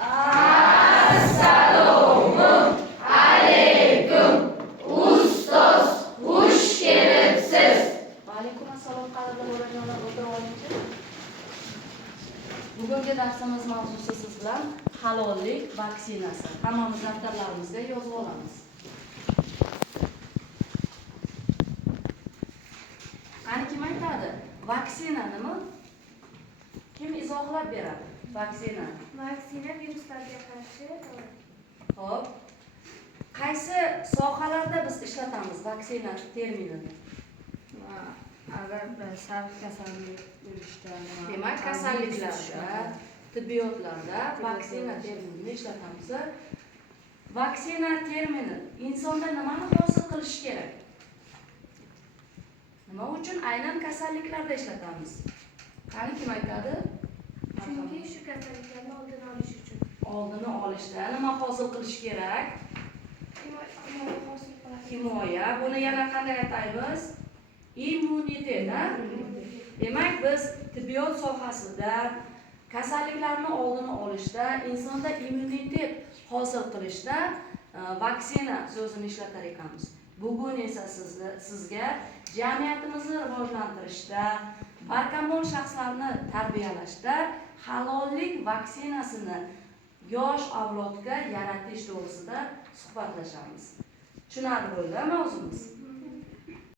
Assalomu alaykum. Ustoz, xush kelibsiz. Alaykum assalom, qadrli o'rganlar, o'tirib olingchi. Bugungi darsimiz mavzusi siz bilan halollik vaksinasi. Hammamiz daftarlarimizga yozib olamiz. Qani kim aytadi? Vaksina nima? Kim izohlab beradi? Vaksina. Vaksina viruslarga qarshi dori. Xo'p. Qaysi sohalarda biz ishlatamiz vaksina terminini? Agar sarf kasallik bo'lishda, Demak, kasalliklarda, tibbiyotlarda vaksina terminini ishlatamiz. Vaksina termini insonda nimani hosil qilish kerak? Nima uchun aynan kasalliklarda ishlatamiz? Qani kim aytadi? Chunki shu kasalliklarni oldini olish uchun. Oldini olishda nima hosil qilish kerak? Himoya hosil qiladi. Himoya. Buni yana qanday ataymiz? Immunitet. Demak, biz tibbiyot sohasida kasalliklarni oldini olishda, insonda immunitet hosil qilishda vaksina so'zini ishlatar ekanmiz. Bugun esa sizga jamiyatimizni rivojlantirishda, barkamol shaxslarni tarbiyalashda halollik vaksinasini yosh avlodga yaratish to'g'risida suhbatlashamiz. Tushunarli bo'ldi mavzumiz.